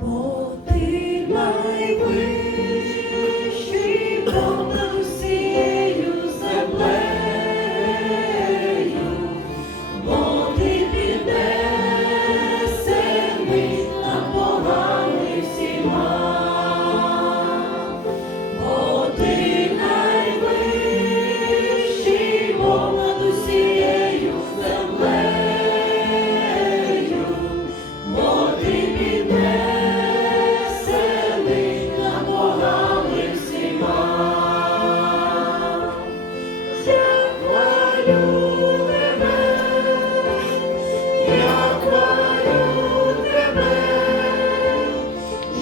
Boy.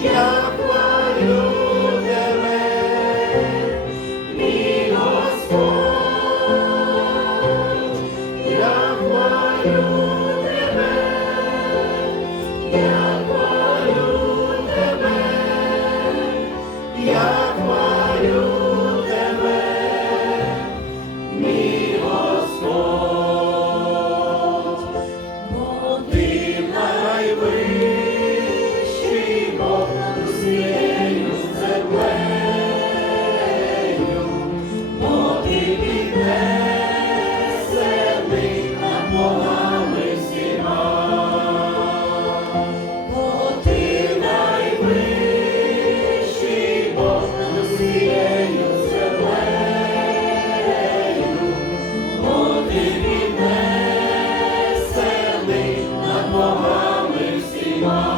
Я хвалю тебе, я хвалю. Lord.